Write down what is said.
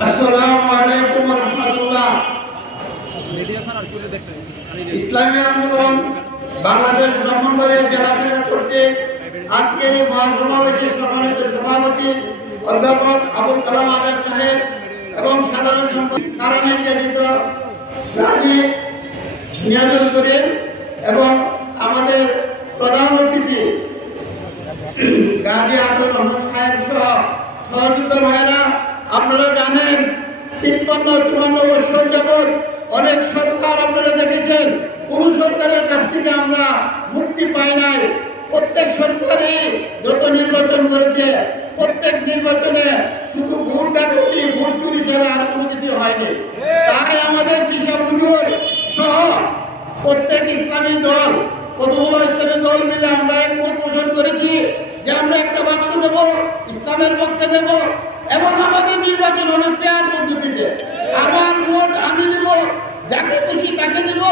আসসালামু ইসলামী আন্দোলন বাংলাদেশ ব্রাহ্মণবাড়িয়া জেলা শাখা কর্তৃক আজকের এই মহাসমাবেশের সম্মানিত সভাপতি অধ্যাপক আবুল কালাম আজাদ সাহেব এবং সাধারণ সম্পাদক কারণ নির্যাতিত গাজী নিয়োজন করেন এবং আমাদের প্রধান অতিথি গাজী আব্দুর রহমান সাহেব সহ সহযোগিতা ভাইরা আপনারা জানেন তিপ্পান্ন, চুয়ান্ন বছর যাবৎ অনেক সরকার আপনারা দেখেছেন, কোন সরকারের কাছ থেকে আমরা মুক্তি পাই নাই। প্রত্যেক সরকারই যত নির্বাচন করেছে, প্রত্যেক নির্বাচনে শুধু ভোট ডাকাতি, ভোট চুরি ছাড়া আর কোনো কিছু হয়নি। তাই আমাদের বিশাল হুজুর সহ প্রত্যেক ইসলামী দল কতগুলো ইসলামী দল মিলে আমরা একমত পোষণ করেছি যে আমরা একটা বাক্স দেব, ইসলামের পক্ষে দেব, এবং আমাদের নির্বাচন হবে পেয়ার পদ্ধতিতে যাকে খুশি তাকে দেব।